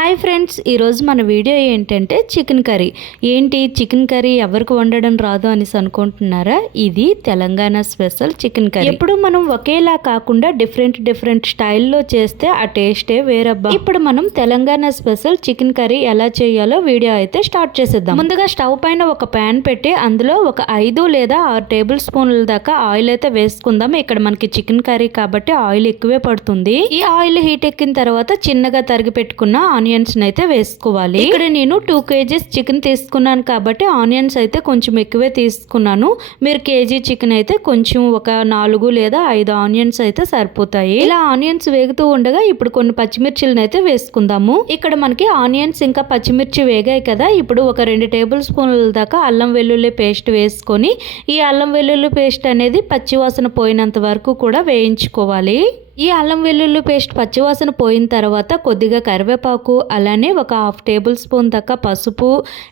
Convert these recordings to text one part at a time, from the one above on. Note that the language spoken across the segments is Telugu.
హాయ్ ఫ్రెండ్స్ ఈరోజు మన వీడియో ఏంటంటే చికెన్ కర్రీ. ఏంటి చికెన్ కర్రీ ఎవరికి వండడం రాదు అనేసి అనుకుంటున్నారా? ఇది తెలంగాణ స్పెషల్ చికెన్ కర్రీ. ఇప్పుడు మనం ఒకేలా కాకుండా డిఫరెంట్ డిఫరెంట్ స్టైల్లో చేస్తే ఆ టేస్టే వేరబ్బా. ఇప్పుడు మనం తెలంగాణ స్పెషల్ చికెన్ కర్రీ ఎలా చేయాలో వీడియో అయితే స్టార్ట్ చేసేద్దాం. ముందుగా స్టవ్ పైన ఒక ప్యాన్ పెట్టి అందులో ఒక ఐదు లేదా ఆరు టేబుల్ స్పూన్ల దాకా ఆయిల్ అయితే వేసుకుందాం. ఇక్కడ మనకి చికెన్ కర్రీ కాబట్టి ఆయిల్ ఎక్కువే పడుతుంది. ఈ ఆయిల్ హీట్ ఎక్కిన తర్వాత చిన్నగా తరిగి పెట్టుకున్న ఆనియన్స్ అయితే వేసుకోవాలి. ఇక్కడ నేను టూ కేజీస్ చికెన్ తీసుకున్నాను కాబట్టి ఆనియన్స్ అయితే కొంచెం ఎక్కువే తీసుకున్నాను. మీరు కేజీ చికెన్ అయితే కొంచెం ఒక నాలుగు లేదా ఐదు ఆనియన్స్ అయితే సరిపోతాయి. ఇలా ఆనియన్స్ వేగుతూ ఉండగా ఇప్పుడు కొన్ని పచ్చిమిర్చిలను అయితే వేసుకుందాము. ఇక్కడ మనకి ఆనియన్స్ ఇంకా పచ్చిమిర్చి వేగాయి కదా. ఇప్పుడు ఒక రెండు టేబుల్ స్పూన్ల దాకా అల్లం వెల్లుల్లి పేస్ట్ వేసుకొని ఈ అల్లం వెల్లుల్లి పేస్ట్ అనేది పచ్చివాసన పోయినంత వరకు కూడా వేయించుకోవాలి. ఈ అల్లం వెల్లుల్లి పేస్ట్ పచ్చివాసన పోయిన తర్వాత కొద్దిగా కరివేపాకు అలానే ఒక హాఫ్ టేబుల్ స్పూన్ దాకా పసుపు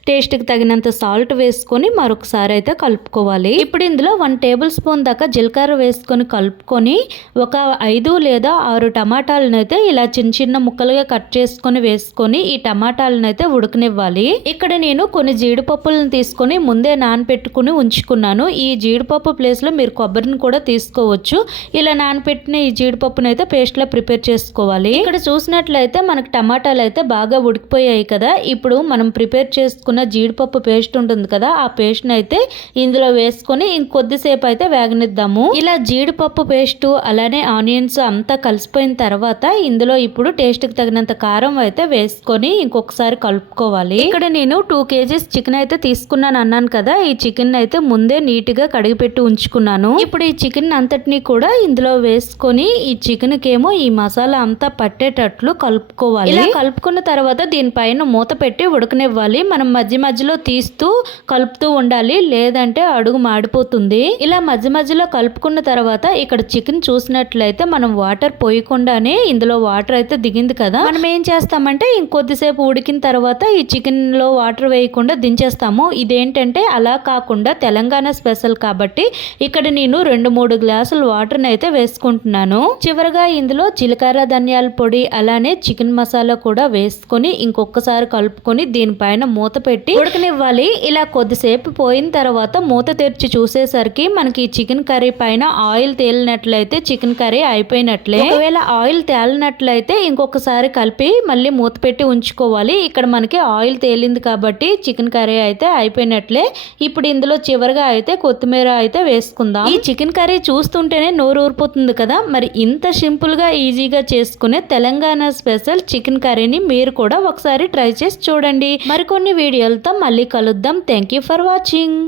టేస్ట్కి తగినంత సాల్ట్ వేసుకొని మరొకసారి అయితే కలుపుకోవాలి. ఇప్పుడు ఇందులో వన్ టేబుల్ స్పూన్ దాకా జీలకర్ర వేసుకొని కలుపుకొని ఒక ఐదు లేదా ఆరు టమాటాలను అయితే ఇలా చిన్న చిన్న ముక్కలుగా కట్ చేసుకొని వేసుకొని ఈ టమాటాలను అయితే ఉడకనివ్వాలి. ఇక్కడ నేను కొన్ని జీడిపప్పులను తీసుకొని ముందే నానపెట్టుకుని ఉంచుకున్నాను. ఈ జీడిపప్పు ప్లేస్లో మీరు కొబ్బరిని కూడా తీసుకోవచ్చు. ఇలా నానపెట్టిన ఈ జీడిపప్పు పప్పును అయితే పేస్ట్లా ప్రిపేర్ చేసుకోవాలి. ఇక్కడ చూసినట్లయితే మనకు టమాటాలు అయితే బాగా ఉడికిపోయాయి కదా. ఇప్పుడు మనం ప్రిపేర్ చేసుకున్న జీడిపప్పు పేస్ట్ ఉంటుంది కదా ఆ పేస్ట్ని అయితే ఇందులో వేసుకొని ఇంకొద్దిసేపు అయితే వేగనిద్దాము. ఇలా జీడిపప్పు పేస్ట్ అలానే ఆనియన్స్ అంతా కలిసిపోయిన తర్వాత ఇందులో ఇప్పుడు టేస్ట్కి తగినంత కారం అయితే వేసుకొని ఇంకొకసారి కలుపుకోవాలి. ఇక్కడ నేను టూ కేజీస్ చికెన్ అయితే తీసుకున్నాను అన్నాను కదా. ఈ చికెన్ అయితే ముందే నీట్గా కడిగి పెట్టి ఉంచుకున్నాను. ఇప్పుడు ఈ చికెన్ అంతటినీ కూడా ఇందులో వేసుకొని ఈ చికెన్ కేమో ఈ మసాలా అంతా పట్టేటట్లు కలుపుకోవాలి. ఇలా కలుపుకున్న తర్వాత దీనిపైన మూత పెట్టి ఉడకనివ్వాలి. మనం మధ్య మధ్యలో తీస్తూ కలుపుతూ ఉండాలి. లేదంటే అడుగు మాడిపోతుంది. ఇలా మధ్య మధ్యలో కలుపుకున్న తర్వాత ఇక్కడ చికెన్ చూసినట్లయితే మనం వాటర్ పోయకుండానే ఇందులో వాటర్ అయితే దిగింది కదా. మనం ఏం చేస్తామంటే ఇంకొద్దిసేపు ఉడికిన తర్వాత ఈ చికెన్లో వాటర్ వేయకుండా దించేస్తాము. ఇదేంటంటే అలా కాకుండా తెలంగాణ స్పెషల్ కాబట్టి ఇక్కడ నేను రెండు మూడు గ్లాసులు వాటర్ అయితే వేసుకుంటున్నాను. చివరగా ఇందులో జీలకర్ర ధనియాల పొడి అలానే చికెన్ మసాలా కూడా వేసుకొని ఇంకొకసారి కలుపుకొని దీనిపైన మూత పెట్టి ఉడకనివ్వాలి. ఇలా కొద్దిసేపు పోయిన తర్వాత మూత తెరిచి చూసేసరికి మనకి చికెన్ కర్రీ పైన ఆయిల్ తేలినట్లయితే చికెన్ కర్రీ అయిపోయినట్లే. ఒకవేళ ఆయిల్ తేలినట్లయితే ఇంకొకసారి కలిపి మళ్ళీ మూత పెట్టి ఉంచుకోవాలి. ఇక్కడ మనకి ఆయిల్ తేలింది కాబట్టి చికెన్ కర్రీ అయితే అయిపోయినట్లే. ఇప్పుడు ఇందులో చివరిగా అయితే కొత్తిమీర అయితే వేసుకుందాం. ఈ చికెన్ కర్రీ చూస్తుంటేనే నోరు ఊరిపోతుంది కదా. మరి ఇంత సింపుల్గా ఈజీగా చేసుకునే తెలంగాణ స్పెషల్ చికెన్ కర్రీని మీరు కూడా ఒకసారి ట్రై చేసి చూడండి. మరికొన్ని వీడియోలతో మళ్ళీ కలుద్దాం. Thank you for watching